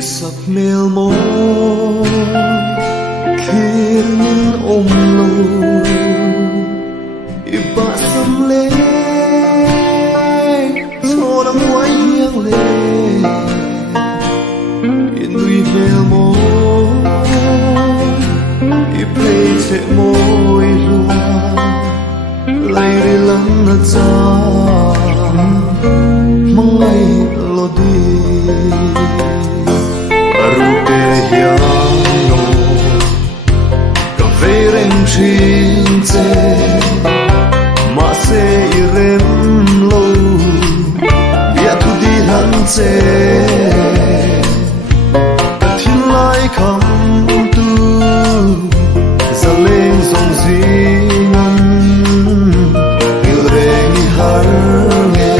Sắp mèo môi khiến ôm lâu bạ xâm lê cho nắng quay nghiêng lên nuôi mèo môi play chạy môi loa lấy đi lắm là cha mong ngày Lodi Piano Café khiangte Ma se irem lo Bia tu di khiangte Thin lai kham tu Sa leng song zingan Il reng I har nge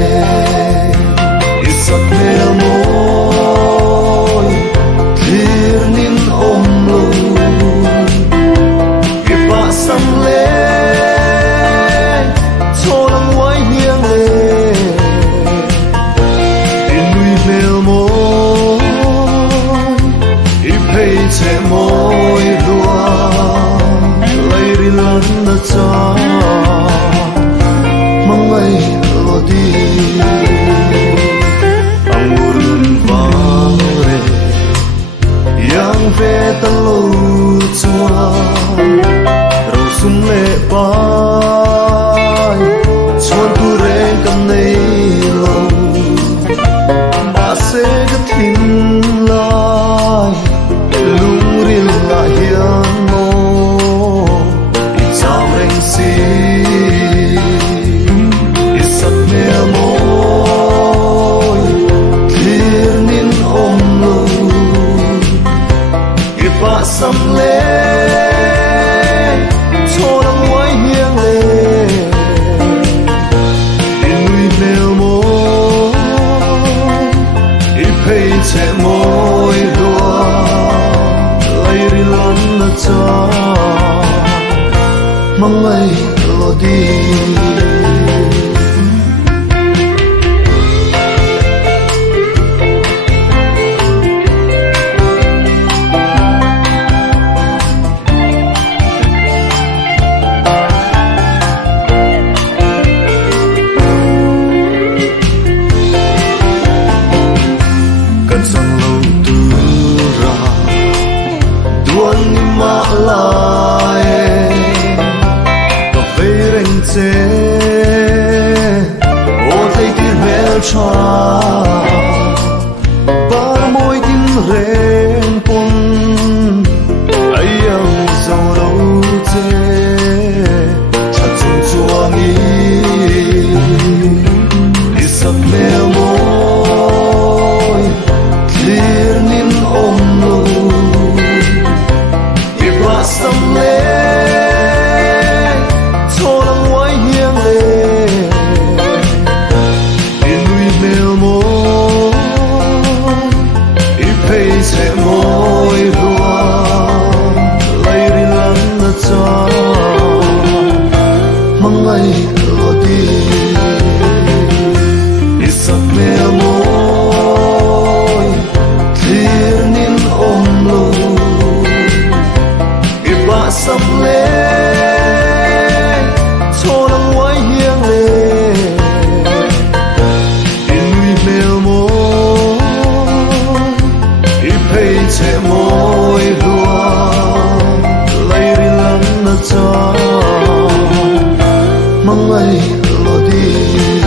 Isak mel mo Xâm lên cho nắng quay nghiêng lên in nuôi mèo môi hay trẻ môi đua lấy đi lớn là cha mong ngày Lodi angurun vare yang về ta lâu chua sum lệ bay chuan tu reng cầm nei lâu ba sẽ cái thìn lai lung rin la hiang mô chao reng si isak mèo môi thiên nín ôm lâu ba xâm lệ cho nắng quay nghiêng lên nuôi mèo môi hay trẻ môi đua lấy đi lớn là cha mong ngày Lodi lại cà phê rành chê ô thấy tiếng mèo choa ba môi tiếng reng pun ai yêu giàu đâu chê chặt chung chua nghi sắc mèo môi clear nín ôm lâu xâm lên cho nắng quay nghiêng lên nuôi mèo môi hay trẻ môi đua lấy đi lớn là cha mong ngày Lodi sắc mèo môi thiên nín ôm lâu xâm lên cho nắng quay nghiêng lên nuôi mèo môi hay trẻ môi đua lấy đi lớn là cha mong ngày Lodi